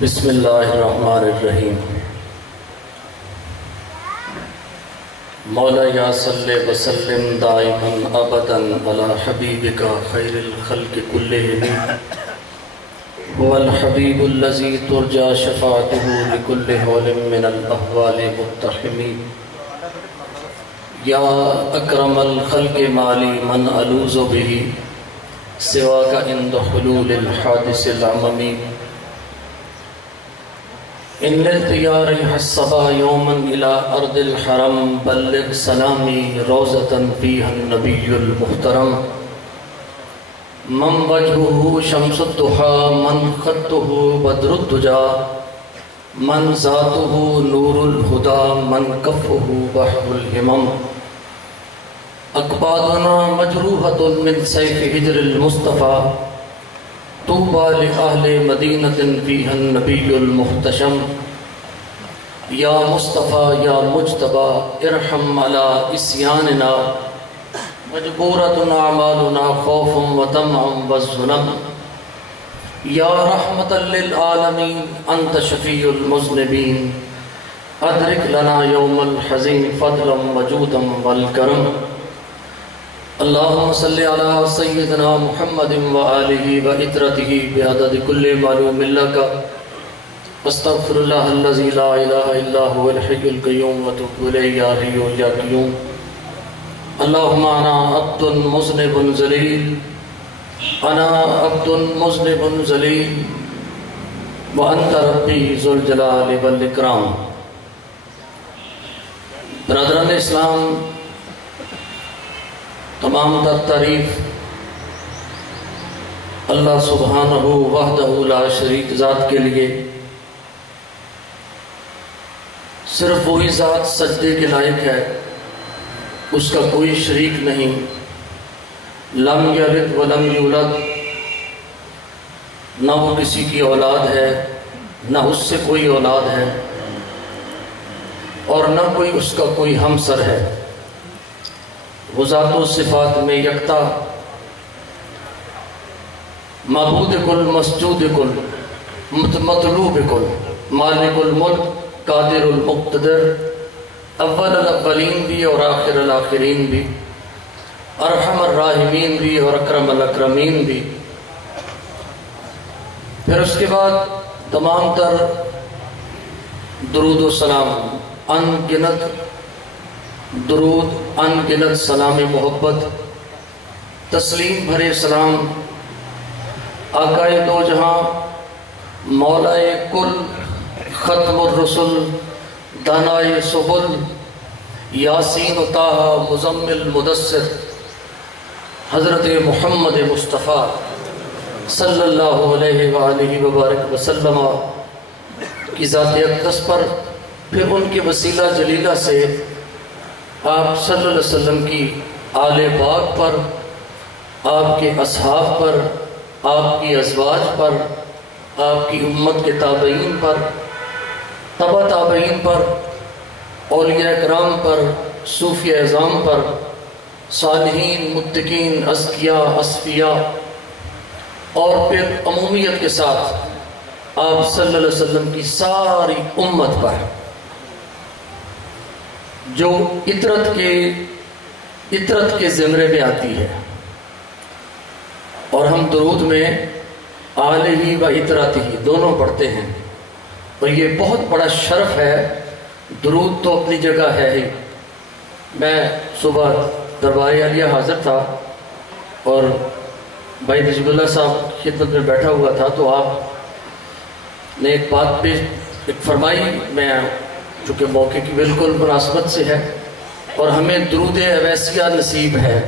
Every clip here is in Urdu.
بسم اللہ الرحمن الرحیم۔ مولا یا صلی وسلم دائما ابدا علی حبیبک خیر الخلق کلہم، هو الحبیب الذی ترجى شفاعته لكل حول من الاحوال مقتحم، یا اکرم الخلق مالی من الوذ به سواک عند حلول الحادث العممی، ان نلت یا ریح الصبا یوما الى ارض الحرم بلغ سلامی روضة فیہا النبی المحترم، من وجهه شمس الضحى من خطه بدر الدجى من ذاته نور الهدى من كفه بحر الهمم، اکبادنا مجروحة من سیف ہجر المصطفى طوبى لأهل مدینة فیہا النبی المحتشم، یا مصطفى یا مجتبى ارحم على اسیاننا مجبورة اعمالنا خوف وطمع والظلم، یا رحمة للعالمین انت شفیع المذنبین ادرک لنا یوم الحزین فضلا وجودا والکرم، اللہم صلی علی سیدنا محمد وآلہ وعطرتہ بعدد کل معلوم لک، استغفر اللہ الذی لا الہ الا هو الحی القیوم وتوب الیہ یا حی یا قیوم، اللہم انا عبد مذنب ذلیل، انا عبد مذنب ذلیل وانت ربی ذو الجلال والاکرام۔ برادران اسلام، تمام تر تعریف اللہ سبحانہ وحدہ لا شریک ذات کے لیے، صرف وہی ذات سجدے کے لائق ہے، اس کا کوئی شریک نہیں، لم یلد ولم یولد، نہ وہ کسی کی اولاد ہے نہ اس سے کوئی اولاد ہے، اور نہ کوئی اس کا کوئی ہمسر ہے، وہ ذات و صفات میں یکتا، معبود کل مسجود کل مطلوب کل، مالک الملک قادر المقتدر، اول الاولین بھی اور آخر الاخرین بھی، ارحم الراحمین بھی اور اکرم الاکرمین بھی۔ پھر اس کے بعد تمام تر درود و سلام، ان گنت درود، ان گنت سلام محبت، تسلیم بھرے سلام آقائے دو جہاں، مولائے کل، ختم الرسل، دانائے سبل، یاسین و طٰہٰ مزمل مدثر، حضرت محمد مصطفیٰ صلی اللہ علیہ وآلہ وبارک وسلم کی ذات اقدس پر، پھر ان کے وسیلہ جلیلہ سے آپ صلی اللہ علیہ وسلم کی آل پاک پر، آپ کے اصحاب پر، آپ کی ازواج پر، آپ کی امت کے تابعین پر، تبع تابعین پر، اولیاء کرام پر، صوفیاء اعظام پر، صالحین، متقین، ازکیاء، اصفیاء، اور پھر عمومیت کے ساتھ آپ صلی اللہ علیہ وسلم کی ساری امت پر، جو عطرت کے زمرے میں آتی ہے۔ اور ہم درود میں آلہ و عطرتہ دونوں پڑھتے ہیں، اور یہ بہت بڑا شرف ہے۔ درود تو اپنی جگہ ہے ہی۔ میں صبح دربار عالیہ حاضر تھا اور بھائی نجیب اللہ صاحب خدمت میں بیٹھا ہوا تھا، تو آپ نے ایک بات پیش فرمائی، میں چونکہ موقع کی بالکل مناسبت سے ہے، اور ہمیں درود اویسیہ نصیب ہے،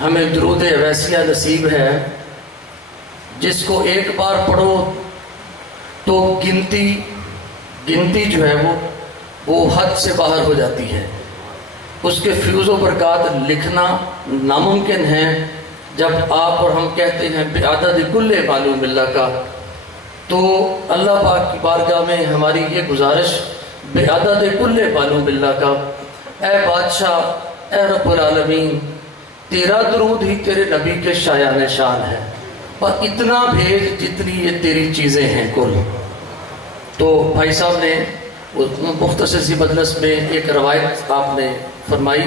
ہمیں درود اویسیہ نصیب ہے، جس کو ایک بار پڑھو تو گنتی جو ہے وہ حد سے باہر ہو جاتی ہے، اس کے فیوز و برکات لکھنا ناممکن ہے۔ جب آپ اور ہم کہتے ہیں بعدد کل معلوم اللہ کا، تو اللہ پاک کی بارگاہ میں ہماری یہ گزارش بعدد کل معلوم اللہ کا، اے بادشاہ، اے رب العالمین، تیرا درود ہی تیرے نبی کے شایان شان ہے، اور اتنا بھیج جتنی یہ تیری چیزیں ہیں کل۔ تو بھائی صاحب نے مختصر سی مجلس میں ایک روایت آپ نے فرمائی،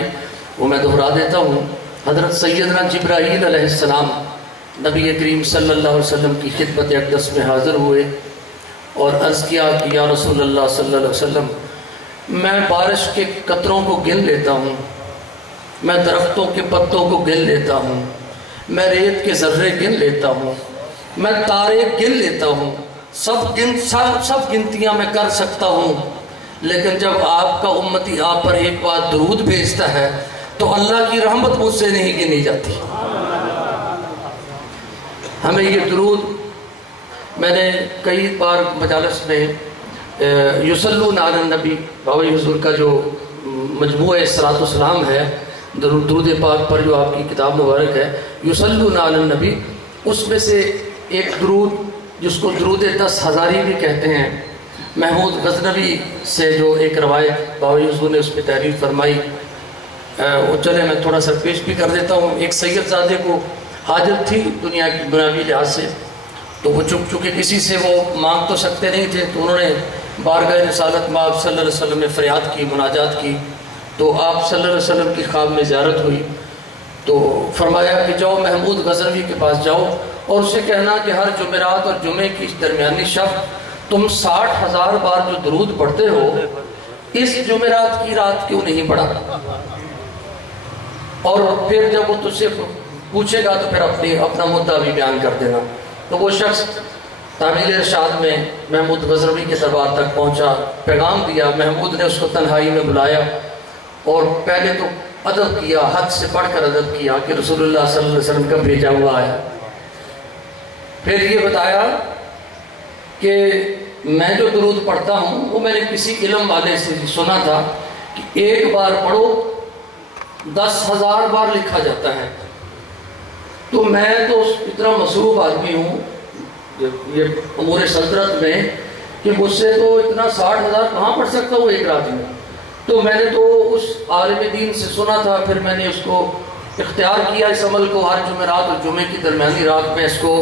وہ میں دہرا دیتا ہوں۔ حضرت سیدنا جبرائیل علیہ السلام نبی کریم صلی اللہ علیہ وسلم کی خدمت اقدس میں حاضر ہوئے اور عرض کیا کہ یا رسول اللہ صلی اللہ علیہ وسلم، میں بارش کے قطروں کو گن لیتا ہوں، میں درختوں کے پتوں کو گن لیتا ہوں، میں ریت کے ذرے گن لیتا ہوں، میں تارے گن لیتا ہوں، سب گنتیاں میں کر سکتا ہوں، لیکن جب آپ کا امتی آپ پر ایک بار درود بھیجتا ہے تو اللہ کی رحمت مجھ سے نہیں گنی جاتی۔ ہمیں یہ درود میں نے کئی بار مجالس میں یصلون علی النبی بابا حضور کا جو مجموعہ صلاۃ والسلام ہے، درود پاک پر جو آپ کی کتاب مبارک ہے یصلون علی النبی، اس میں سے ایک درود جس کو درود 10,000 بھی کہتے ہیں، محمود غزنوی سے جو ایک روایت بابا حضور نے اس پہ تحریر فرمائی، وہ چلے میں تھوڑا سا پیش بھی کر دیتا ہوں۔ ایک سید زادے کو حاجت تھی دنیا کی دنیاوی لحاظ سے، تو وہ چونکہ کسی سے وہ مانگ تو سکتے نہیں تھے، تو انہوں نے بارگاہ رسالت میں آپ صلی اللہ علیہ وسلم نے فریاد کی، مناجات کی، تو آپ صلی اللہ علیہ وسلم کی خواب میں زیارت ہوئی، تو فرمایا کہ جاؤ محمود غزنوی کے پاس جاؤ اور اسے کہنا کہ ہر جمعرات اور جمعے کی درمیانی شب تم 60,000 بار جو درود پڑھتے ہو، اس جمعرات کی رات کیوں نہیں پڑھا؟ اور پھر جب وہ تجھ سے پوچھے گا تو پھر اپنا مدعا بھی بیان کر دینا۔ تو وہ شخص تعمیل ارشاد میں محمود غزنوی کے دربار تک پہنچا، پیغام دیا، محمود نے اس کو تنہائی میں بلایا اور پہلے تو ادب کیا، حد سے بڑھ کر ادب کیا کہ رسول اللہ صلی اللہ علیہ وسلم کا بھیجا ہوا ہے۔ پھر یہ بتایا کہ میں جو درود پڑھتا ہوں وہ میں نے کسی علم والے سے سنا تھا کہ ایک بار پڑھو 10,000 بار لکھا جاتا ہے، تو میں تو اتنا مصروف آدمی ہوں یہ امور سلطنت میں کہ مجھ سے تو اتنا 60,000 کہاں پڑھ سکتا ہوں ایک رات میں۔ تو میں نے تو اس عالم دین سے سنا تھا، پھر میں نے اس کو اختیار کیا اس عمل کو، ہر جمعرات اور جمعے کی درمیانی رات میں اس کو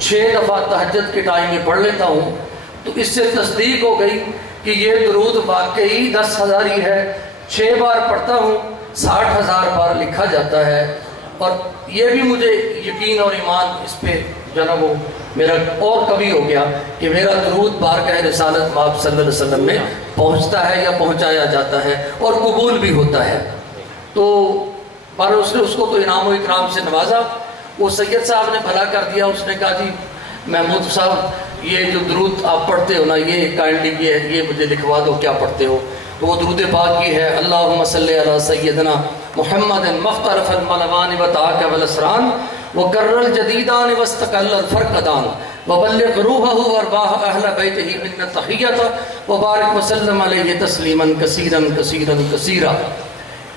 6 دفعہ تہجد کے ٹائم میں پڑھ لیتا ہوں۔ تو اس سے تصدیق ہو گئی کہ یہ درود واقعی 10,000 ہی ہے، 6 بار پڑھتا ہوں 60,000 بار لکھا جاتا ہے۔ اور یہ بھی مجھے یقین اور ایمان اس پہ جو نا وہ میرا اور کبھی ہو گیا کہ میرا درود بارگاہ رسالت آپ صلی اللہ علیہ وسلم میں پہنچتا ہے یا پہنچایا جاتا ہے اور قبول بھی ہوتا ہے۔ تو پر اس نے اس کو تو انعام و اکرام سے نوازا۔ وہ سید صاحب نے بھلا کر دیا، اس نے کہا جی محمود صاحب یہ جو درود آپ پڑھتے ہو نا، یہ کائنڈلی یہ مجھے لکھوا دو کیا پڑھتے ہو۔ تو وہ درود پاک کی ہے، اللہم صلی علی سیدنا محمد مختلف الملوان وتعاق والاسران وکرر الجدیدان واستقل الفرقدان وبلغ روحہ وارواح اہل بیتہ من التحیۃ وبارک وسلم علیہ تسلیما کثیرا کثیرا کثیرا۔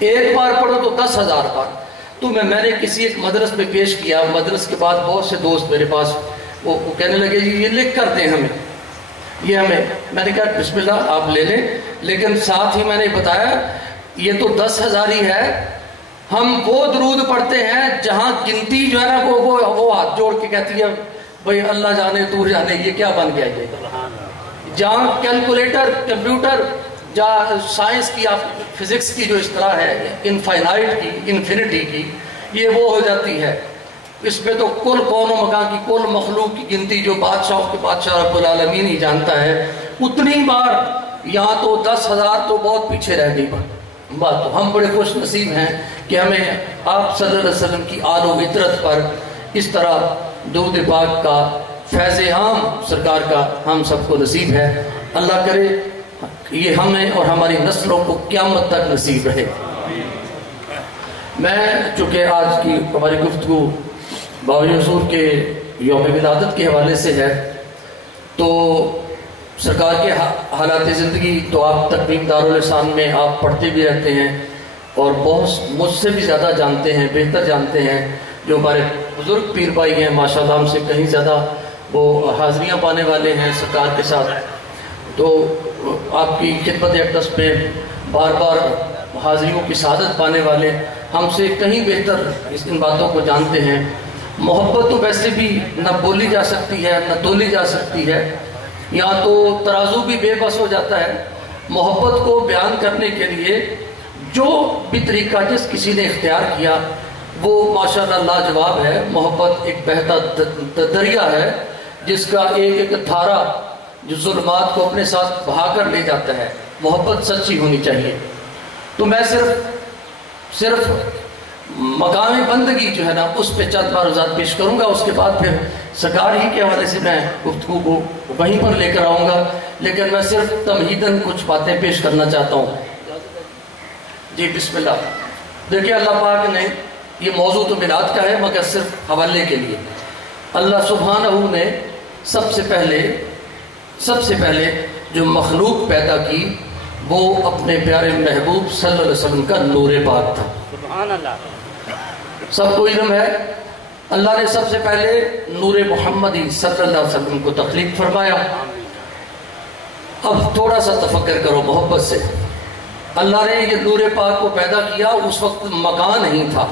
ایک بار پڑھو تو 10,000 بار۔ تو میں نے کسی ایک مدرس میں پیش کیا، مدرس کے بعد بہت سے دوست میرے پاس وہ کہنے لگے جی یہ لکھ کر دیں ہمیں، یہ ہمیں۔ میں نے کہا بسم اللہ آپ لے لیں، لیکن ساتھ ہی میں نے بتایا یہ تو 10,000 ہی ہے، ہم وہ درود پڑھتے ہیں جہاں گنتی جو ہے نا وہ ہاتھ جوڑ کے کہتی ہے بھئی اللہ جانے تو جانے یہ کیا بن گیا یہ، جہاں کیلکولیٹر کمپیوٹر جہاں سائنس کی فزکس کی جو اصطلاح ہے انفائنائٹ کی انفینٹی کی یہ وہ ہو جاتی ہے، اس میں تو کل کون و مکان کی کل مخلوق کی گنتی جو بادشاہوں کے بادشاہ رب العالمین ہی جانتا ہے اتنی بار، یہاں تو 10,000 تو بہت پیچھے رہ گئی بات۔ تو ہم بڑے خوش نصیب ہیں کہ ہمیں آپ صلی اللہ علیہ وسلم کی آل و عطرت پر اس طرح درود پاک کا فیض عام سرکار کا ہم سب کو نصیب ہے۔ اللہ کرے یہ ہمیں اور ہماری نسلوں کو قیامت تک نصیب رہے۔ میں چونکہ آج کی ہماری گفتگو بابا حضور کے یوم ولادت کے حوالے سے ہے، تو سرکار کے حالات زندگی تو آپ تقویم دارالحسان میں آپ پڑھتے بھی رہتے ہیں اور بہت مجھ سے بھی زیادہ جانتے ہیں، بہتر جانتے ہیں۔ جو ہمارے بزرگ پیر بھائی ہیں ماشاءاللہ ہم سے کہیں زیادہ وہ حاضریاں پانے والے ہیں سرکار کے ساتھ، تو آپ کی خدمت اقدس میں بار بار حاضریوں کی سعادت پانے والے ہم سے کہیں بہتر ان باتوں کو جانتے ہیں۔ محبت تو ویسے بھی نہ بولی جا سکتی ہے نہ تولی جا سکتی ہے، یہاں تو ترازو بھی بے بس ہو جاتا ہے۔ محبت کو بیان کرنے کے لیے جو بھی طریقہ جس کسی نے اختیار کیا وہ ماشاءاللہ لاجواب ہے۔ محبت ایک بہتا دریا ہے جس کا ایک ایک دھارا جو ظلمات کو اپنے ساتھ بہا کر لے جاتا ہے۔ محبت سچی ہونی چاہیے۔ تو میں صرف مقام بندگی جو ہے نا اس پہ چند معروضات پیش کروں گا، اس کے بعد پھر سرکار ہی کے حوالے سے میں گفتگو کو وہیں پر لے کر آؤں گا، لیکن میں صرف تمہیداً کچھ باتیں پیش کرنا چاہتا ہوں۔ جی بسم اللہ۔ دیکھیں اللہ پاک نے یہ موضوع تو میلاد کا ہے مگر صرف حوالے کے لیے، اللہ سبحانہ نے سب سے پہلے جو مخلوق پیدا کی وہ اپنے پیارے محبوب صلی اللہ علیہ وسلم کا نور پاک تھا۔ سبحان اللہ۔ سب کو علم ہے اللہ نے سب سے پہلے نور محمدی صلی اللہ علیہ وسلم کو تخلیق فرمایا۔ اب تھوڑا سا تفکر کرو محبت سے، اللہ نے یہ نور پاک کو پیدا کیا، اس وقت مکان نہیں تھا۔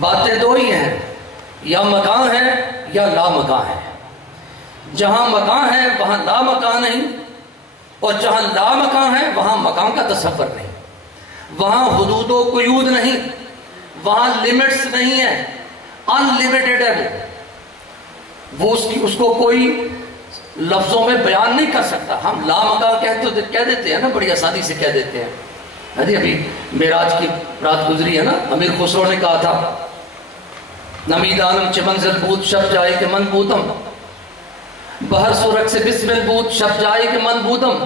باتیں دو ہی ہیں، یا مکان ہے یا لا مکان ہے۔ جہاں مکان ہے وہاں لا مکان نہیں، اور جہاں لا مکان ہے وہاں مکان کا تصور نہیں، وہاں حدود و قیود نہیں، وہاں لیمٹس نہیں ہے، ان لیمیٹڈ ہے وہ اس کو کوئی لفظوں میں بیان نہیں کر سکتا۔ ہم لا مکان کہہ دیتے ہیں نا، بڑی آسانی سے کہہ دیتے ہیں۔ ابھی معراج کی رات گزری ہے نا، امیر خسرو نے کہا تھا نمیدانم چه منزل بود شب جائے کہ من بودم، بہر سورک سے بسمل بود شب جائے کہ من بودم،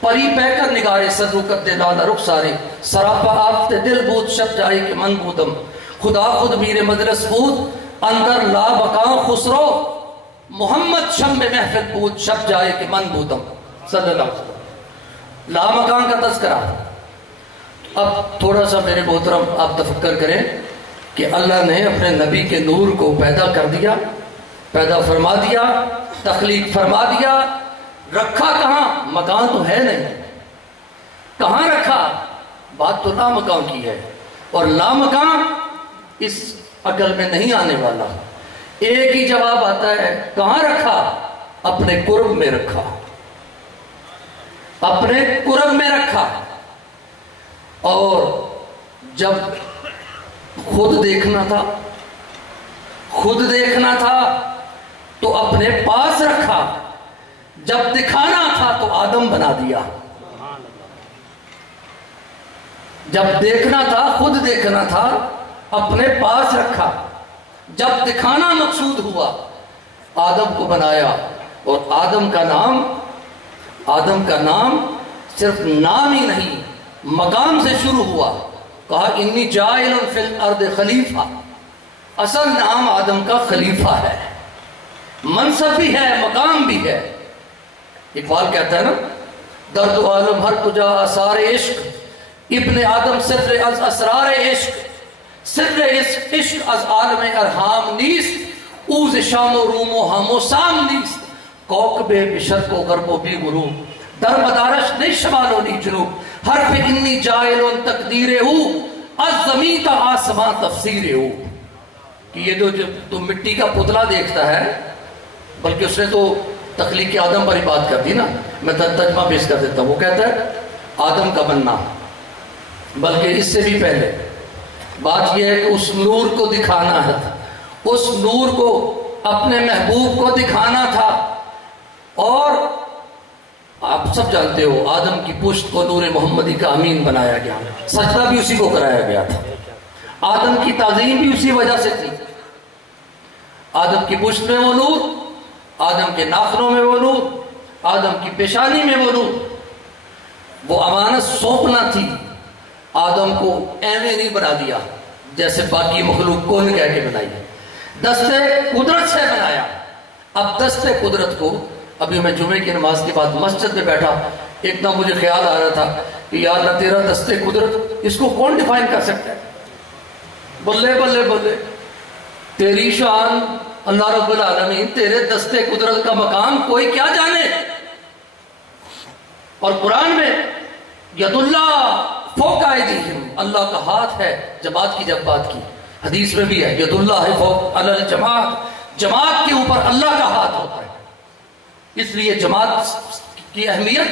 پری پہ کر نگارے سر رکت دے لالا رخ سارے، سراپا آفت دل بود شب جائے کہ من بودم، خدا خود میر مدرس بود اندر لا بقا خسرو، محمد شم میں محفل بود شب جائے کہ من بودم صلی اللہ علیہ وسلم۔ لا مکان کا تذکرہ۔ اب تھوڑا سا میرے محترم آپ تفکر کریں کہ اللہ نے اپنے نبی کے نور کو پیدا کر دیا، پیدا فرما دیا، تخلیق فرما دیا، رکھا کہاں؟ مکان تو ہے نہیں، کہاں رکھا؟ بات تو لا مکان کی ہے، اور لا مکان اس عقل میں نہیں آنے والا۔ ایک ہی جواب آتا ہے، کہاں رکھا؟ اپنے قرب میں رکھا، اپنے قرب میں رکھا۔ اور جب خود دیکھنا تھا تو اپنے پاس رکھا، جب دکھانا تھا تو آدم بنا دیا۔ جب دیکھنا تھا، خود دیکھنا تھا، اپنے پاس رکھا، جب دکھانا مقصود ہوا آدم کو بنایا۔ اور آدم کا نام صرف نام ہی نہیں، مقام سے شروع ہوا۔ کہا انی جائل فی الارض خلیفہ، اصل نام آدم کا خلیفہ ہے، منصب بھی ہے، مقام بھی ہے۔ اقبال کہتا ہے نا، درد عالم ہر کجا آثار عشق، ابن آدم سر از اسرار عشق، سر عشق از عالم ارحام نیست، اوز شام و روم و ہم و سام نیست، کوکب بشرق و غرب و بی غروب، در مدارش نہیں شمال و نہیں جنوب، حرف انی جائل تقدیر او، از زمین تا آسمان تفسیر او۔ کہ یہ جو مٹی کا پتلا دیکھتا ہے، بلکہ اس نے تو تخلیق آدم پر ہی بات کر دی نا، میں ترجمہ پیش کر دیتا ہوں۔ وہ کہتا ہے آدم کا بننا، بلکہ اس سے بھی پہلے بات یہ ہے کہ اس نور کو دکھانا ہے، اس نور کو اپنے محبوب کو دکھانا تھا۔ اور آپ سب جانتے ہو آدم کی پشت کو نور محمدی کا امین بنایا گیا، سجدہ بھی اسی کو کرایا گیا تھا، آدم کی تعظیم بھی اسی وجہ سے تھی۔ آدم کی پشت میں وہ نور، آدم کے ناخنوں میں وہ نور، آدم کی پیشانی میں وہ نور۔ وہ امانت سونپنا تھی، آدم کو ایویں نہیں بنا دیا جیسے باقی مخلوق کو نہیں کہہ کے بنائی، دستے قدرت سے بنایا۔ اب دستے قدرت کو، ابھی میں جمعے کی نماز کے بعد مسجد میں بیٹھا، ایک دم مجھے خیال آ رہا تھا کہ یا اللہ تیرا دستے قدرت، اس کو کون ڈیفائن کر سکتا ہے؟ بلے بلے بلے، تیری شان اللہ رب العالمین، تیرے دستے قدرت کا مقام کوئی کیا جانے۔ اور قرآن میں ید اللہ فوق ایدیہم، اللہ کا ہاتھ ہے، جب بات کی حدیث میں بھی ہے ید اللہ فوق علی الجماعت، جماعت کے اوپر اللہ کا ہاتھ ہوتا ہے۔ اس لیے جماعت کی اہمیت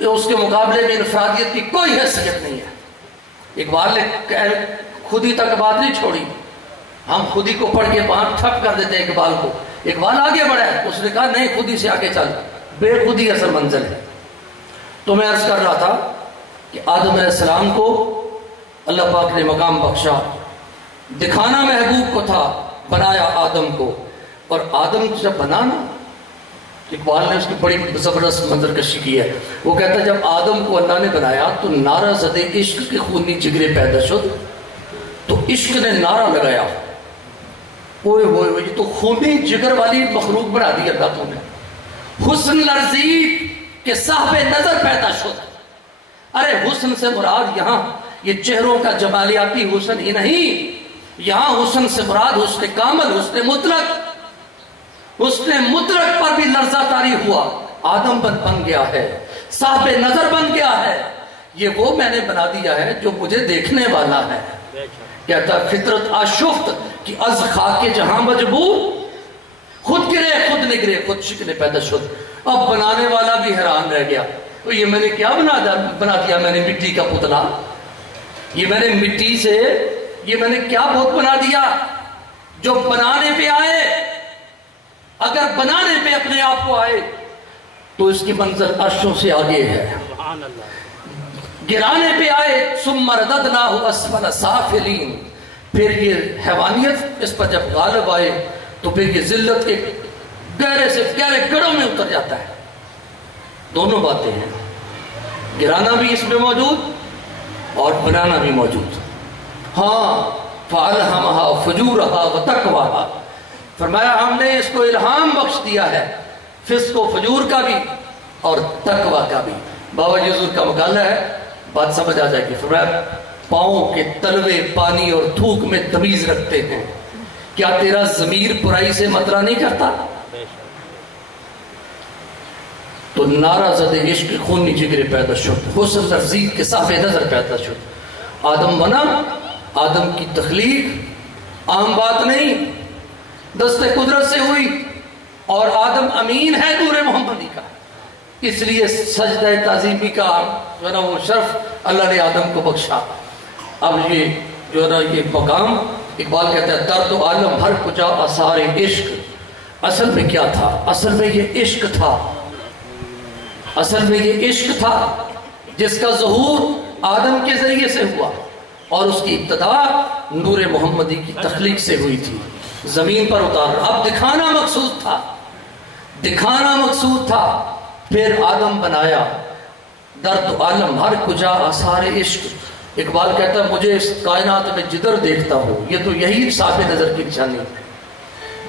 اس کے مقابلے میں انفرادیت کی کوئی حیثیت نہیں ہے۔ اقبال نے خودی تک بات نہیں چھوڑی، ہم خودی کو پڑھ کے وہاں ٹھپ کر دیتے ہیں اقبال کو۔ اقبال آگے بڑھا ہے، اس نے کہا نہیں خودی سے آگے چل، بے خودی اصل منزل ہے۔ تو میں عرض کر رہا تھا کہ آدم علیہ السلام کو اللہ پاک نے مقام بخشا، دکھانا محبوب کو تھا، بنایا آدم کو، اور آدم جب بنانا، اقبال نے اس کی بڑی زبردست منظر کشی کی ہے۔ وہ کہتا ہے جب آدم کو اللہ نے بنایا تو نعرہ زدے عشق کے خونی جگرے پیدا شد، تو عشق نے نعرہ لگایا، اوئے ہوئے ہوئے، یہ تو خونی جگر والی مخلوق بنا دی اللہ تو نے۔ حسن لرزید کے صاحب نظر پیدا شد، ارے حسن سے مراد یہاں یہ چہروں کا جمالیاتی حسن ہی نہیں، یہاں حسن سے مراد حسن کامل، حسن مطلق، حسن مطلق پر بھی لرزہ طاری ہوا۔ آدم بن گیا ہے، صاحب نظر بن گیا ہے، یہ وہ میں نے بنا دیا ہے جو مجھے دیکھنے والا ہے۔ کہتا فطرت آشفت کہ از خاک جہاں مجبور، خود گرے خود نگرے خود شکنے پیدا شد۔ اب بنانے والا بھی حیران رہ گیا، تو یہ میں نے کیا بنا دیا، میں نے مٹی کا پتلا، یہ میں نے مٹی سے یہ میں نے کیا بہت بنا دیا۔ جو بنانے پہ آئے، اگر بنانے پہ اپنے آپ کو آئے تو اس کی منزل عرشوں سے آگے ہے، گرانے پہ آئے ثم رددناہ اسفل سافلین، پھر یہ حیوانیت اس پر جب غالب آئے تو پھر یہ ذلت کے گہرے سے گہرے گڑھوں میں اتر جاتا ہے۔ دونوں باتیں ہیں، گرانا بھی اس میں موجود اور بنانا بھی موجود۔ ہاں فَأَلْهَمَهَا فُجُورَهَا وَتَقْوَاهَا، فرمایا ہم نے اس کو الہام بخش دیا ہے، فسق و فجور کا بھی اور تقوی کا بھی۔ بابا جی حضور کا مقالہ ہے، بات سمجھ آ جائے گی۔ فرمایا پاؤں کے تلوے پانی اور تھوک میں تمیز رکھتے ہیں، کیا تیرا ضمیر برائی سے مطلع نہیں کرتا؟ تو نعرہ زد عشق خونی جگرے پیدا شد، حسن لرزید کے صاحب نظر پیدا شد۔ آدم بنا، آدم کی تخلیق عام بات نہیں، دست قدرت سے ہوئی، اور آدم امین ہے نور محمدی کا، اس لیے سجدہ تعظیمی کا جو ہے نا وہ شرف اللہ نے آدم کو بخشا۔ اب یہ جو ہے نا یہ مقام، اقبال کہتا ہے درد و عالم ہر کجا آثار عشق، اصل میں کیا تھا؟ اصل میں یہ عشق تھا، اصل میں یہ عشق تھا جس کا ظہور آدم کے ذریعے سے ہوا، اور اس کی ابتدا نور محمدی کی تخلیق سے ہوئی تھی، زمین پر اتار۔ اب دکھانا مقصود تھا، دکھانا مقصود تھا، پھر آدم بنایا۔ درد عالم ہر کجا آثار عشق، اقبال کہتا ہے مجھے اس کائنات میں جدھر دیکھتا ہوں، یہ تو یہی صاحب نظر کی نشانی ہے،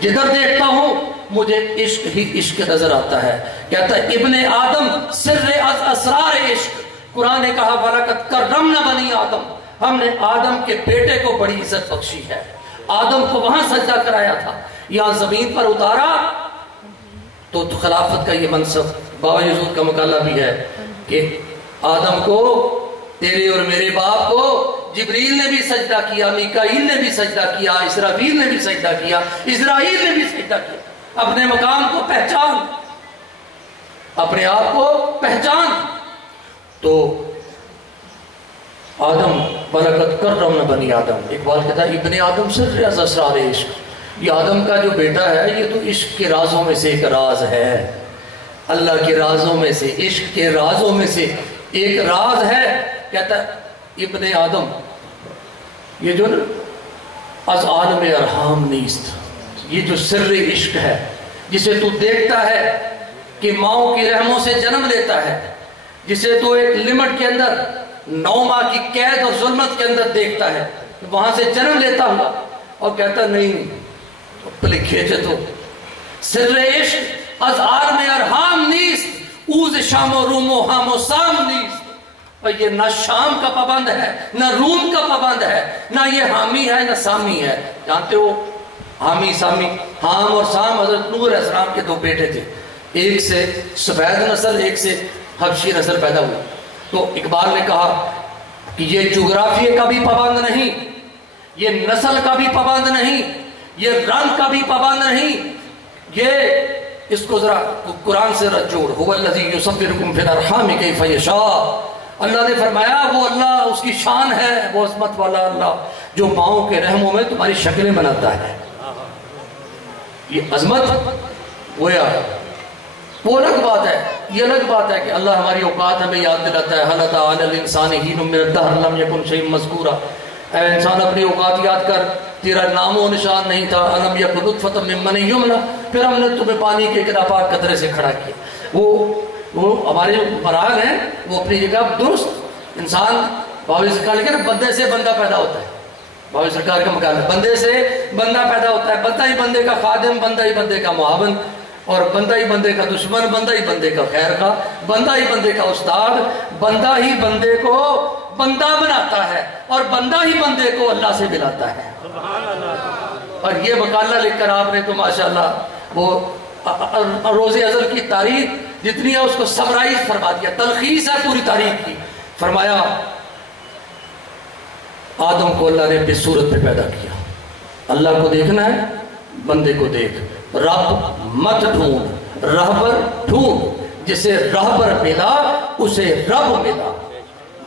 جدھر دیکھتا ہوں مجھے عشق ہی عشق نظر آتا ہے۔ کہتا ہے ابن آدم سر از اسرار عشق، قرآن نے کہا وَلَقَدْ كَرَّمْنَا بَنِي آدم، ہم نے آدم کے بیٹے کو بڑی عزت بخشی ہے۔ آدم کو وہاں سجدہ کرایا تھا، یہاں زمین پر اتارا تو خلافت کا یہ منصب۔ بابا حضور کا مقالہ بھی ہے کہ آدم کو، تیرے اور میرے باپ کو جبریل نے بھی سجدہ کیا، میکائیل نے بھی سجدہ کیا، اسرافیل نے بھی سجدہ کیا، اسرائیل نے بھی سجدہ کیا۔ اپنے مقام کو پہچان، اپنے آپ کو پہچان۔ تو آدم وَلَقَدْ كَرَّمْنَا بَنِي آدم، اقبال کہتا ہے ابن آدم سر از اسرار عشق، یہ آدم کا جو بیٹا ہے یہ تو عشق کے رازوں میں سے ایک راز ہے، اللہ کے رازوں میں سے، عشق کے رازوں میں سے ایک راز ہے۔ کہتا ہے ابن آدم، یہ جو از عالم ارحام نیست، یہ جو سر عشق ہے جسے تو دیکھتا ہے کہ ماؤں کی رحموں سے جنم لیتا ہے، جسے تو ایک لمٹ کے اندر 9 ماہ کی قید اور ظلمت کے اندر دیکھتا ہے، وہاں سے جنم لیتا ہوا، اور کہتا نہیں پلے کھیچے تو سر عشق از عالم ارحام نیست، اوز شام و روم و حام و سام نیست۔ اور یہ نہ شام کا پابند ہے، نہ روم کا پابند ہے، نہ یہ حامی ہے نہ سامی ہے۔ جانتے ہو حامی سامی، حام اور سام حضرت نوح علیہ السلام کے 2 بیٹے تھے، ایک سے سفید نسل، ایک سے حبشی نسل پیدا ہوئی۔ تو اقبال نے کہا کہ یہ جغرافیے کا بھی پابند نہیں، یہ نسل کا بھی پابند نہیں، یہ رنگ کا بھی پابند نہیں، یہ اس کو ذرا قرآن سے جوڑ، هو الذی یصورکم فی الارحام کیف یشاء۔ اللہ نے فرمایا وہ اللہ، اس کی شان ہے، وہ عظمت والا اللہ جو ماؤں کے رحموں میں تمہاری شکلیں بناتا ہے۔ یہ عظمت وہ الگ بات ہے، یہ الگ بات ہے کہ اللہ ہماری اوقات ہمیں یاد دلاتا ہے۔ هل أتى على الإنسان حين من الدهر لم يكن شيئا مذكورا، اے انسان اپنی اوقات یاد کر، تیرا نام و نشان نہیں تھا۔ ألم يكن نطفة من مني يمنى، پھر ہم نے تمہیں پانی کے ایک ناپاک قطرے سے کھڑا کیا۔ وہ ہمارے مراحل ہیں، وہ اپنی جگہ درست۔ انسان باوی سرکار لکھے نا، بندے سے بندہ پیدا ہوتا ہے، باوی سرکار کا مقام ہے، بندے سے بندہ پیدا ہوتا ہے، بندہ ہی بندے کا خادم، بندہ ہی بندے کا معاون، اور بندہ ہی بندے کا دشمن، بندہ ہی بندے کا خیر خواہ، بندہ ہی بندے کا استاد، بندہ ہی بندے کو بندہ بناتا ہے، اور بندہ ہی بندے کو اللہ سے ملاتا ہے۔ اور یہ مقالہ لکھ کر آپ نے تو ماشاءاللہ وہ روز ازل کی تاریخ جتنی ہے اس کو سمرائز فرما دیا، تلخیص ہے پوری تاریخ کی۔ فرمایا آدم کو اللہ نے اپنی صورت پہ پیدا کیا، اللہ کو دیکھنا ہے، بندے کو دیکھ، رب مت ڈھونڈ، رہبر ڈھونڈ، جسے رہبر ملا اسے رب ملا،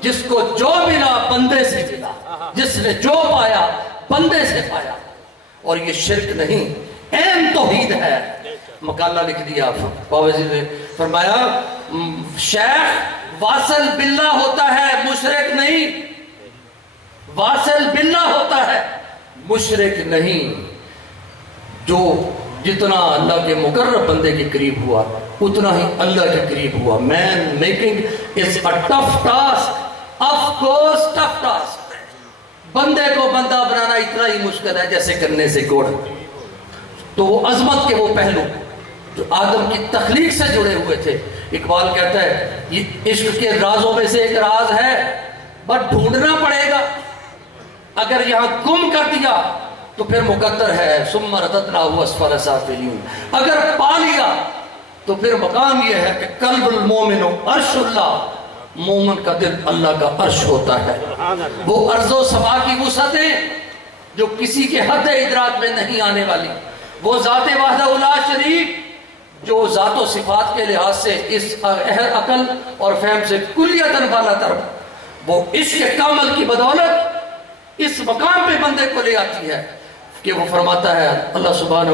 جس کو جو ملا بندے سے ملا، جس نے جو پایا بندے سے پایا، اور یہ شرک نہیں، عین توحید ہے۔ مقالہ لکھ دیا باوزی نے، فرمایا شیخ واصل باللہ ہوتا ہے، مشرک نہیں، واصل باللہ ہوتا ہے، مشرک نہیں۔ جو جتنا اللہ کے مقرب بندے کے قریب ہوا اتنا ہی اللہ کے قریب ہوا۔ Man making is a tough task, of course tough task. بندے کو بندہ بنانا اتنا ہی مشکل ہے جیسے کرنے سے گوڑ۔ تو وہ عظمت کے وہ پہلو جو آدم کی تخلیق سے جڑے ہوئے تھے، اقبال کہتا ہے یہ عشق کے رازوں میں سے ایک راز ہے، بس ڈھونڈنا پڑے گا، اگر یہاں گم کر دیا تو پھر مقدر ہے ثم رددناہ اسفل سافلین، اگر پا لیا تو پھر مقام یہ ہے کہ قلب المومن عرش اللہ، مومن کا دل اللہ کا عرش ہوتا ہے۔ وہ ارض و سما کی وسعتیں جو کسی کے حد ادراک میں نہیں آنے والی، وہ ذات وحدہ لا شریک جو ذات و صفات کے لحاظ سے اس عقل اور فہم سے کلیتاً بالا تر، وہ عشق کامل کی بدولت اس مقام پہ بندے کو لے آتی ہے کہ وہ فرماتا ہے اللہ سبحانہ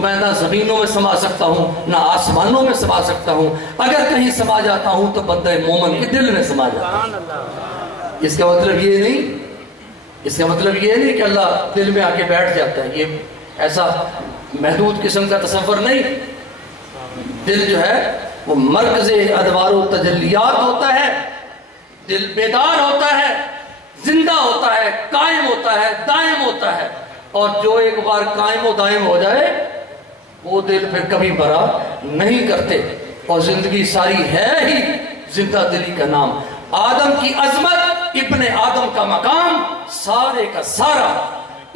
میں نہ زمینوں میں سما سکتا ہوں نہ آسمانوں میں سما سکتا ہوں، اگر کہیں سما جاتا ہوں تو بندہ مومن کے دل میں سما جاتا ہوں۔ اس کا مطلب یہ نہیں کہ اللہ دل میں آ کے بیٹھ جاتا ہے، یہ ایسا محدود قسم کا تصور نہیں۔ دل جو ہے وہ مرکز ادوار و تجلیات ہوتا ہے، دل بیدار ہوتا ہے، زندہ ہوتا ہے، قائم ہوتا ہے، دائم ہوتا ہے، اور جو ایک بار قائم و دائم ہو جائے وہ دل پھر کبھی برا نہیں کرتے، اور زندگی ساری ہے ہی زندہ دلی کا نام۔ آدم کی عظمت، ابن آدم کا مقام، سارے کا سارا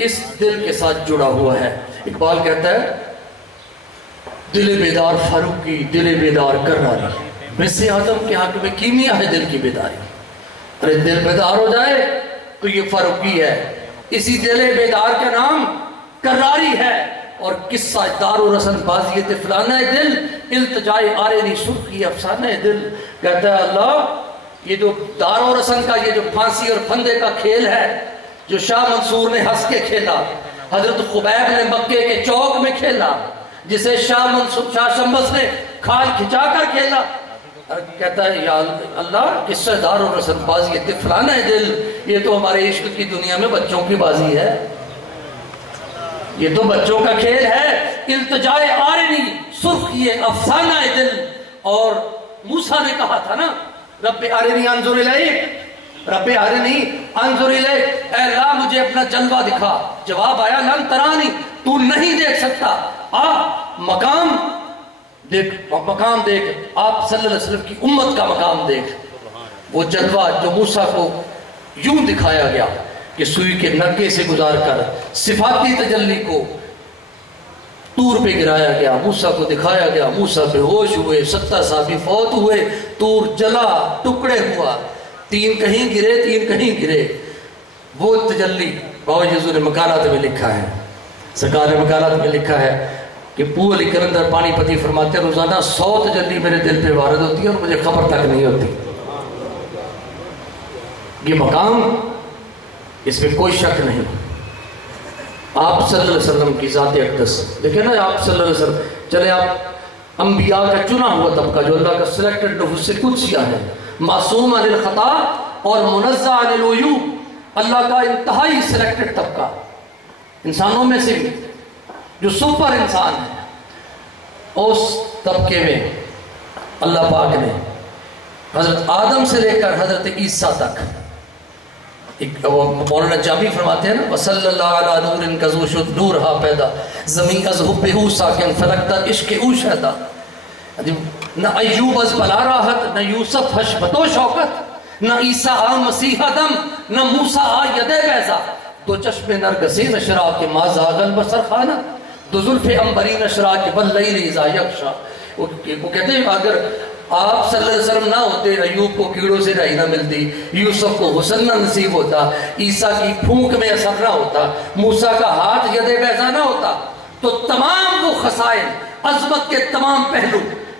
اس دل کے ساتھ جڑا ہوا ہے۔ اقبال کہتا ہے دل بیدار فاروقی، دل بیدار کراری، مس آدم کے حق میں کیمیا ہے دل کی بیداری۔ ارے دل بیدار ہو جائے تو یہ فاروقی ہے، اسی دل بیدار کا نام کراری ہے۔ اور قصہ دار و رسن بازی طفلانہ دل، التجائے آرینی سرخی افسانہ دل۔ کہتا ہے اللہ یہ جو دار و رسن کا یہ جو پھانسی اور پھندے کا کھیل ہے جو شاہ منصور نے ہنس کے کھیلا، حضرت خبیب نے مکے کے چوک میں کھیلا، جسے شاہ شمس نے کھال کھچا کر کھیلا، کہتا ہے یا اللہ قصہ دار و رسن بازی طفلانہ دل، یہ تو ہمارے عشق کی دنیا میں بچوں کی بازی ہے، یہ تو بچوں کا کھیل ہے۔ التجائے آرینی سرخی افسانہ دل۔ اور موسیٰ نے کہا تھا نا رب ارنی انظر الیک، رب ارنی انظر الیک، اے اللہ مجھے اپنا جلوہ دکھا۔ جواب آیا لن ترانی، تو نہیں دیکھ سکتا۔ مقام دیکھ، مقام دیکھ، آپ صلی اللہ علیہ وسلم کی امت کا مقام دیکھ۔ وہ جلوہ جو موسیٰ کو یوں دکھایا گیا کہ سوئی کے نگے سے گزار کر صفاتی تجلی کو طور پہ گرایا گیا، موسیٰ کو دکھایا گیا، موسیٰ بے ہوش ہوئے، 70 صحابی فوت ہوئے، طور جلا ٹکڑے ہوا، 3 کہیں گرے 3 کہیں گرے۔ وہ تجلی بابا جی حضور نے مقالات میں لکھا ہے، سرکار نے مقالات میں لکھا ہے کہ پو علی کلندر پانی پتی فرماتے ہیں روزانہ 100 تجلی میرے دل پہ وارد ہوتی ہے اور مجھے خبر تک نہیں ہوتی۔ یہ مقام، اس میں کوئی شک نہیں۔ آپ صلی اللہ علیہ وسلم کی ذات اقدس دیکھیں نا، آپ صلی اللہ علیہ وسلم، چلے آپ انبیاء کا چنا ہوا طبقہ جو اللہ کا سلیکٹڈ نفس سے قدسیہ ہے، معصوم عن الخطا اور منزہ عن العیوب، اللہ کا انتہائی سلیکٹڈ طبقہ انسانوں میں سے بھی جو سپر انسان ہے، اس طبقے میں اللہ پاک نے حضرت آدم سے لے کر حضرت عیسیٰ تک، مولانا جامی فرماتے ہیں نا وصلی اللہ علی نور کذو شد نور ہا پیدا زمین از حب او ساکن فلک در عشق او شہدا۔ نہ ایوب از بلا راحت، نہ یوسف حشمت و شوکت، نہ عیسیٰ آ مسیح دم، نہ موسیٰ آ ید بیضا، دو چشم نرگسی نشرا کے ما زاغ البصر خانہ، دو زلف عنبری نشرا کے واللیل اذا یغشا۔ وہ کہتے ہیں اگر آپ صلی اللہ علیہ وسلم نہ ہوتے، ایوب کو کیڑوں سے رہائی نہ ملتی، یوسف کو حسن نہ نصیب ہوتا، عیسیٰ کی پھونک میں اثر نہ ہوتا، موسیٰ کا ہاتھ ید بیضا نہ ہوتا، تو تمام وہ خصائل، عظمت کے تمام پہلو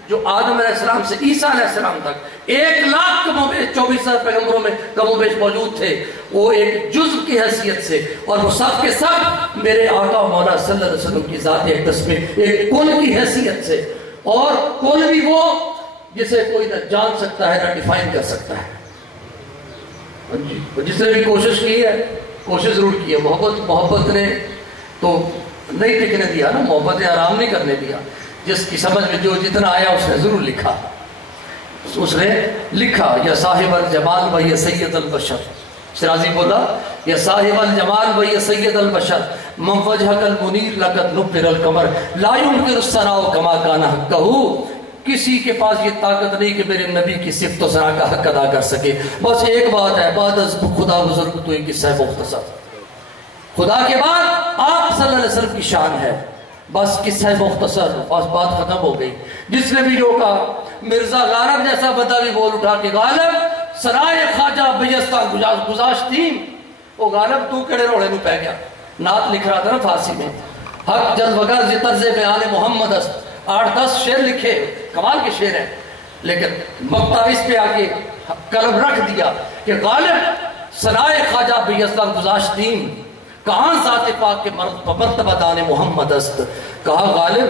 جو آدم علیہ السلام سے عیسیٰ علیہ السلام تک 1,00,000 کم و بیش 24 پیغمبروں میں کم و بیش موجود تھے، وہ ایک جزو کی حیثیت سے، اور وہ سب کے سب میرے آقا مولا صلی اللہ علیہ وسلم کی ذات اقدس میں ایک کل کی حیثیت سے، اور کل بھی وہ جسے کوئی نہ جان سکتا ہے نہ ڈیفائن کر سکتا ہے۔ جس نے بھی کوشش کی ہے، کوشش ضرور کی ہے، محبت نے تو نہیں ٹکنے دیا نا، محبت نے آرام نہیں کرنے دیا، جس کی سمجھ میں جو جتنا آیا اس نے ضرور لکھا، اس نے لکھا یا صاحب الجمال و یا سید البشر، شرازی بولا یا صاحب الجمال و یا سید البشر من وجہک المنیر لقد نبر القمر لا يمکن الثناء کما کان حقہ۔ کسی کے پاس یہ طاقت نہیں کہ میرے نبی کی صفت و ثنا کا حق ادا کر سکے۔ بس ایک بات ہے، بعد از خدا بزرگ تو ایک قصہ مختصر، خدا کے بعد آپ صلی اللہ علیہ وسلم کی شان ہے، بس قصہ مختصر، بس بات ختم ہو گئی۔ جس نے بھی جو کہا، مرزا غالب جیسا بندہ بھی بول اٹھا کہ غالب سرائے خواجہ بیستہ گزاشتیم، وہ غالب تو کڑے روڑے میں پہ گیا، نعت لکھ رہا تھا نا فارسی میں، حق جذب غرض طرز بیان محمد است، 8-10 شعر لکھے، کمال کے شعر ہیں، لیکن مقطع اس پہ آگے قلم رکھ دیا کہ غالب سرائے خواجہ بیستہ گزاشتیم، کہاں ذات پاک کے مرتبہ دان محمد است۔ کہا غالب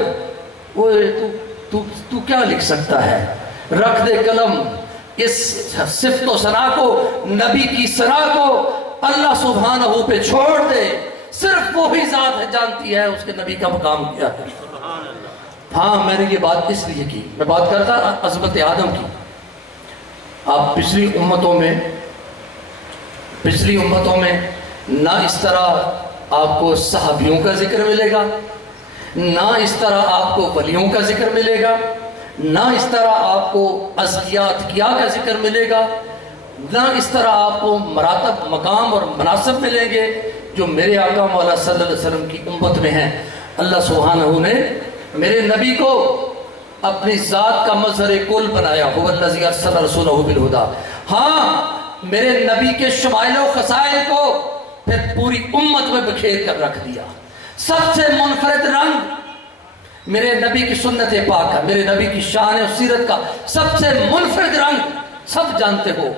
تو کیا لکھ سکتا ہے، رکھ دے قلم، اس صفت و ثنا کو، نبی کی ثنا کو اللہ سبحانہ پہ چھوڑ دے، صرف وہی ذات ہے جانتی ہے اس کے نبی کا مقام کیا ہے۔ ہاں میں نے یہ بات اس لیے کی، میں بات کرتا عظمت آدم کی۔ آپ پچھلی امتوں میں نہ اس طرح آپ کو صحابیوں کا ذکر ملے گا، نہ اس طرح آپ کو ولیوں کا ذکر ملے گا، نہ اس طرح آپ کو ازکیاء اتقیاء کا ذکر ملے گا، نہ اس طرح آپ کو مراتب، مقام اور مناصب ملیں گے جو میرے آقا مولا صلی اللہ علیہ وسلم کی امت میں ہیں۔ اللہ سبحانہ نے میرے نبی کو اپنی ذات کا مظہر کل بنایا، هو الذی ارسل رسولہ بالہدی۔ ہاں میرے نبی کے شمائل و خصائل کو پھر پوری امت میں بکھیر کر رکھ دیا۔ سب سے منفرد رنگ میرے نبی کی سنت پاک کا، میرے نبی کی شان و سیرت کا سب سے منفرد رنگ سب جانتے ہو،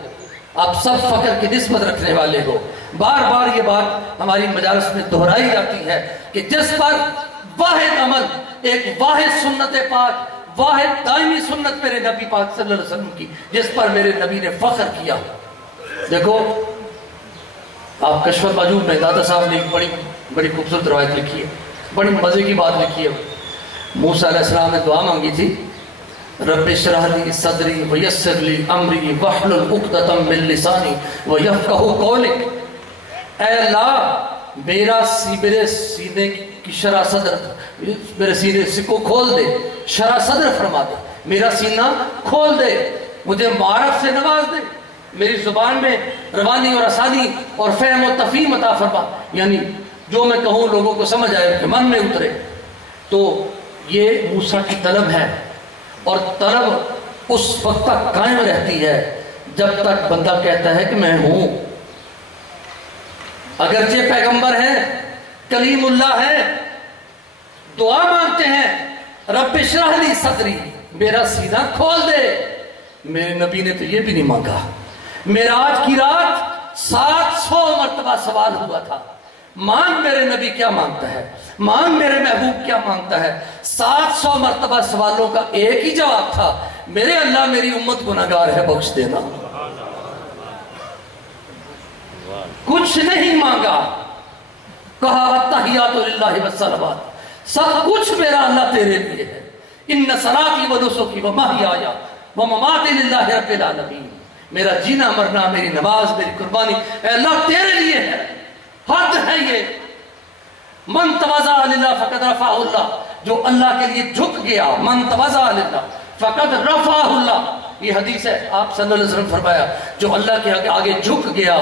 آپ سب فخر کی نسبت رکھنے والے ہو۔ بار بار یہ بات ہماری مجالس میں دہرائی جاتی ہے کہ جس پر واحد عمل، ایک واحد سنت پاک، واحد دائمی سنت میرے نبی پاک صلی اللہ علیہ وسلم کی، جس پر میرے نبی نے فخر کیا۔ دیکھو آپ کشف الموجود میں دادا صاحب نے ایک بڑی خوبصورت روایت لکھی ہے، بڑی مزے کی بات لکھی ہے۔ موسیٰ علیہ السلام نے دعا مانگی تھی، رب اشرح لی صدری ویسر لی امری واحلل عقدۃ من لسانی ویفقہوا قولی۔ اے اللہ میرے سینے کی شرح صدر، میرے سینے کو کھول دے، شرح صدر فرما دے، میرا سینہ کھول دے، مجھے معرف سے نواز دے، میری زبان میں روانی اور آسانی اور فہم و تفہیم عطا فرما، یعنی جو میں کہوں لوگوں کو سمجھ آئے، کہ من میں اترے۔ تو یہ موسیٰ کی طلب ہے، اور طلب اس وقت تک قائم رہتی ہے جب تک بندہ کہتا ہے کہ میں ہوں۔ اگرچہ پیغمبر ہیں، کلیم اللہ ہے، دعا مانگتے ہیں رب اشرح لی صدری، میرا سینہ کھول دے. میرے نبی نے تو یہ بھی نہیں مانگا. معراج کی رات 700 مرتبہ سوال ہوا تھا، مانگ میرے نبی کیا مانگتا ہے، مانگ میرے محبوب کیا مانگتا ہے. 700 مرتبہ سوالوں کا ایک ہی جواب تھا، میرے اللہ میری امت گناہگار ہے، بخش دینا. کچھ نہیں مانگا. کہا التحیات للہ والصلوات، سب کچھ میرا اللہ تیرے لیے ہے. ان صلاتی و نسکی و محیای و مماتی للہ رب العالمین، میرا جینا مرنا، میری نماز، میری قربانی اے اللہ تیرے لیے ہے. حد ہے یہ. من تواضع للہ فقد رفعہ اللہ، جو اللہ کے لیے جھک گیا، من تواضع للہ فقد رفعہ اللہ. یہ حدیث ہے، آپ صلی اللہ علیہ وسلم فرمایا جو اللہ کے آگے جھک گیا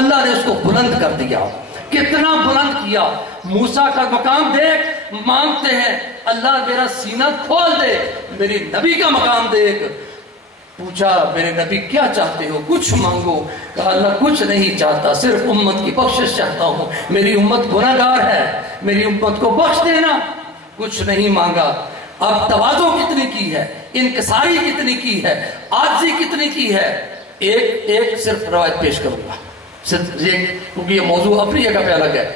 اللہ نے اس کو بلند کر دیا. کتنا بلند کیا. موسیٰ کا مقام دیکھ، مانگتے ہیں اللہ میرا سینہ کھول دے. میری نبی کا مقام دیکھ، پوچھا میرے نبی کیا چاہتے ہو، کچھ مانگو. کہا اللہ کچھ نہیں چاہتا، صرف امت کی بخشش چاہتا ہوں، میری امت گناہگار ہے، میری امت کو بخش دینا. کچھ نہیں مانگا. اب تواضع کتنی کی ہے، انکساری کتنی کی ہے، عاجزی کتنی کی ہے. ایک صرف روایت پیش کروں گا، کیونکہ یہ موضوع اپنی جگہ پہ الگ ہے.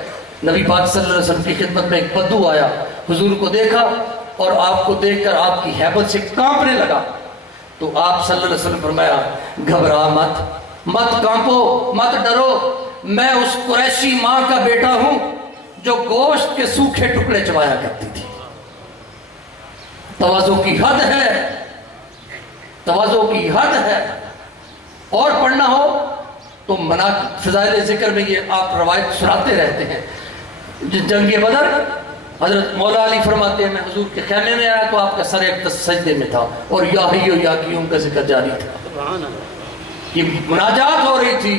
نبی پاک صلی اللہ علیہ وسلم کی خدمت میں ایک بدو آیا، حضور کو دیکھا اور آپ کو دیکھ کر آپ کی ہیبت سے کانپنے لگا. تو آپ صلی اللہ علیہ وسلم فرمایا گھبرا مت کانپو، مت ڈرو، میں اس قریشی ماں کا بیٹا ہوں جو گوشت کے سوکھے ٹکڑے چبایا کرتی تھی. تواضع کی حد ہے، تواضع کی حد ہے. اور پڑھنا ہو تو فضائل ذکر میں یہ آپ روایت سناتے رہتے ہیں. جنگ بدر حضرت مولا علی فرماتے ہیں میں حضور کے خیمے میں آیا تو آپ کا سر ایک سجدے میں تھا اور یا حیو یا قیوم کا ذکر جاری تھا. یہ مناجات ہو رہی تھی،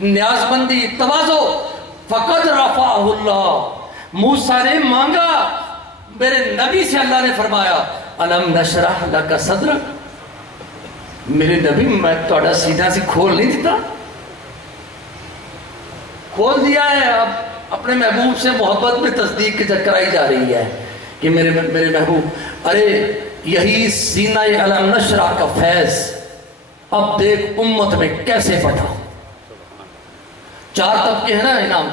نیاز مندی، تواضع. فقد رفعہ اللہ، موسیٰ نے مانگا، میرے نبی سے اللہ نے فرمایا الم نشرح لک صدرک، میرے نبی میں تھوڑا سینہ سے کھول نہیں دیتا. کھول دیا ہے. اب اپنے محبوب سے محبت میں تصدیق کی کرائی جا رہی ہے کہ میرے محبوب، ارے یہی سینہ الم نشرح کا فیض اب دیکھ امت میں کیسے بٹا. 4 طبقے ہیں نا انعام.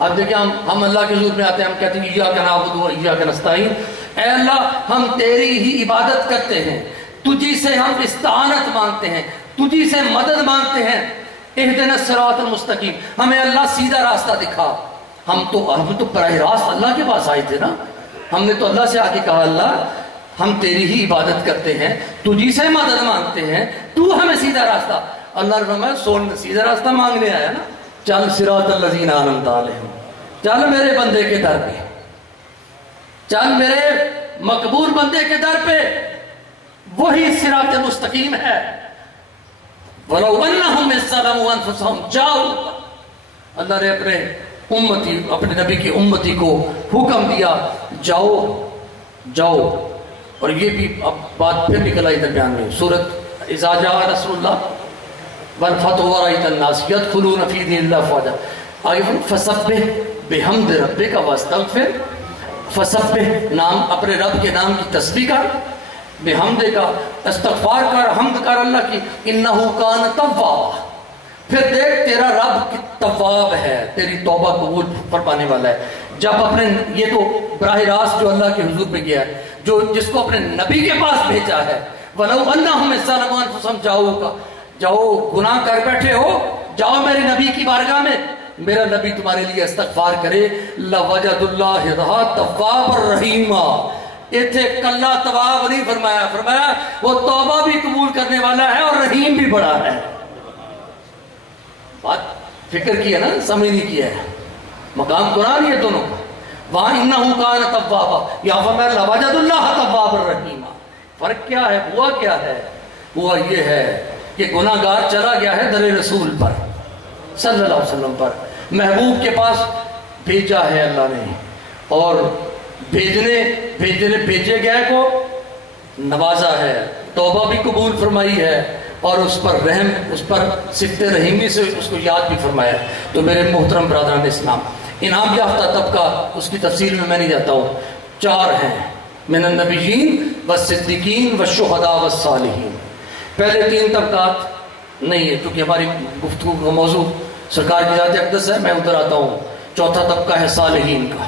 اب دیکھیں ہم اللہ کے حضور میں آتے ہیں، ہم کہتے ہیں ایاک نعبد و ایاک نستعین، اے اللہ ہم تیری ہی عبادت کرتے ہیں، تجھی سے ہم استعانت مانگتے ہیں، تجھی سے مدد مانگتے ہیں. اہدنا الصراط المستقیم، ہمیں اللہ سیدھا راستہ دکھا. ہم تو براہ راست اللہ کے پاس آئے تھے نا. ہم نے تو اللہ سے آ کے کہا اللہ ہم تیری ہی عبادت کرتے ہیں، تجھی سے مدد مانگتے ہیں، تو ہمیں سیدھا راستہ. اللہ نے فرمایا سون سیدھا راستہ مانگنے آیا نا، چل صراط الذین انعمت علیہم، چل میرے بندے کے در پہ، چل میرے مقبول بندے کے در پہ. وہی صراط مستقیم ہے. وَلَوْ أَنَّهُمْ اِسْتَلَمُوا أَنفُسَهُمْ جَاؤ، اللہ نے اپنے نبی کی امتی کو حکم دیا جاؤ. اور یہ بھی اب بات پھر نکل آئی درمیان میں. سورۃ اذا جاء نصر اللہ والفتح ورأیت الناس یدخلون فی دین اللہ افواجا. آگے فسبح بحمد ربک واستغفر، فسبح نام اپنے رب کے نام کی تسبیح کر، بحمد کا استغفار کر، حمد کر اللہ کی. انہو کان توابا، پھر دیکھ تیرا رب تواب ہے، تیری توبہ قبول فرمانے والا ہے. جب اپنے یہ تو براہ راست جو اللہ کے حضور میں گیا ہے، جو جس کو اپنے نبی کے پاس بھیجا ہے. وَلَوْ أَنَّهُمْ اِسْتَلَمُوا أَنفُسَهُمْ جاؤ گناہ کر بیٹھے ہو، جاؤ میرے نبی کی بارگاہ میں، میرا نبی تمہارے لیے استغفار کرے. لَوَجَدُ اللَّهِ ذَا تَوَّابًا رَحِيمًا. اتھے کلہ تواب نہیں فرمایا وہ توبہ بھی قبول کرنے والا ہے اور رحیم بھی بڑا ہے. بات فکر کی ہے نا، سمجھ نہیں کیا ہے. مقام قرآن یہ دونوں کا. وہاں انہو کان توابا، یہاں فرمایا لَوَجَدُ اللَّهَ تَوَّابًا رَحِيمًا. فرق کیا ہے؟ ہوا کیا ہے؟ ہوا یہ ہے کہ گناہگار چلا گیا ہے در رسول پر صلی اللہ علیہ وسلم پر. محبوب کے پاس بھیجا ہے اللہ نے، اور بھیجے گئے کو نوازا ہے، توبہ بھی قبول فرمائی ہے، اور اس پر رحم، اس پر صفت رحیمی سے اس کو یاد بھی فرمایا۔ تو میرے محترم برادران اسلام، انعام یافتہ طبقہ اس کی تفصیل میں نہیں جاتا ہوں، 4 ہیں، من النبیین والصدیقین والشہداء والصالحین۔ پہلے 3 طبقات نہیں ہے کیونکہ ہماری گفتگو کا موضوع سرکار کی ذات اقدس ہے، میں ادھر آتا ہوں۔ چوتھا طبقہ ہے صالحین کا۔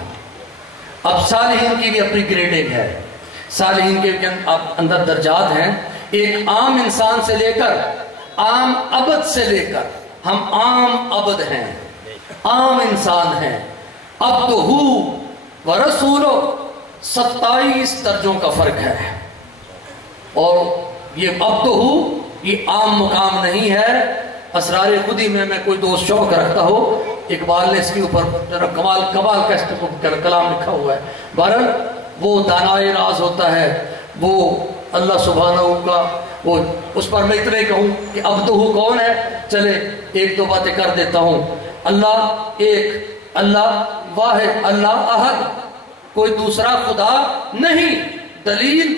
اب صالحین کی بھی اپنی گریڈنگ ہے، صالحین کے اندر درجات ہیں، ایک عام انسان سے لے کر عام عبد سے لے کر، ہم عام عبد ہیں، عام انسان ہیں، عبدہ ورسولہ، 27 درجوں کا فرق ہے۔ اور یہ عبدہ یہ عام مقام نہیں ہے، اسرار خودی میں کوئی دوست شوق رکھتا ہو، اقبال نے اس کے اوپر کمال کا کلام لکھا ہوا ہے۔ بہرحال وہ دانائے راز ہوتا ہے، وہ اللہ سبحانہ کا، وہ اس پر میں اتنے کہوں کہ عبدہ کون ہے، چلے 1-2 باتیں کر دیتا ہوں۔ اللہ ایک، اللہ واحد، اللہ احد، کوئی دوسرا خدا نہیں۔ دلیل،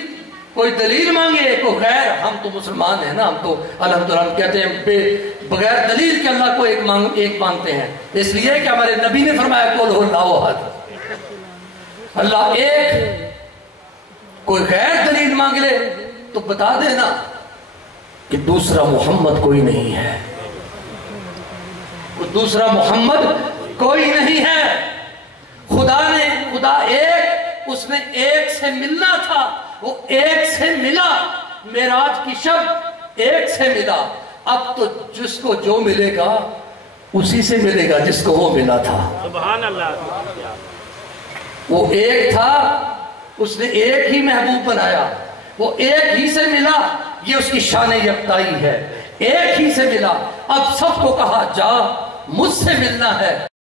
کوئی دلیل مانگے کوئی غیر، ہم تو مسلمان ہیں نا، ہم تو الحمدللہ کہتے ہیں بغیر دلیل کے اللہ کو ایک مانگتے ہیں، اس لیے کہ ہمارے نبی نے فرمایا قل هو اللہ احد، اللہ ایک۔ کوئی غیر دلیل مانگ لے تو بتا دینا کہ دوسرا محمد کوئی نہیں ہے، دوسرا محمد کوئی نہیں ہے۔ خدا ایک، اس نے ایک سے ملنا تھا، وہ ایک سے ملا، معراج کی شب ایک سے ملا۔ اب تو جس کو جو ملے گا اسی سے ملے گا جس کو وہ ملا تھا۔ سبحان اللہ۔ وہ ایک تھا، اس نے ایک ہی محبوب بنایا، وہ ایک ہی سے ملا، یہ اس کی شان یکتائی ہے، ایک ہی سے ملا۔ اب سب کو کہا جا مجھ سے ملنا ہے۔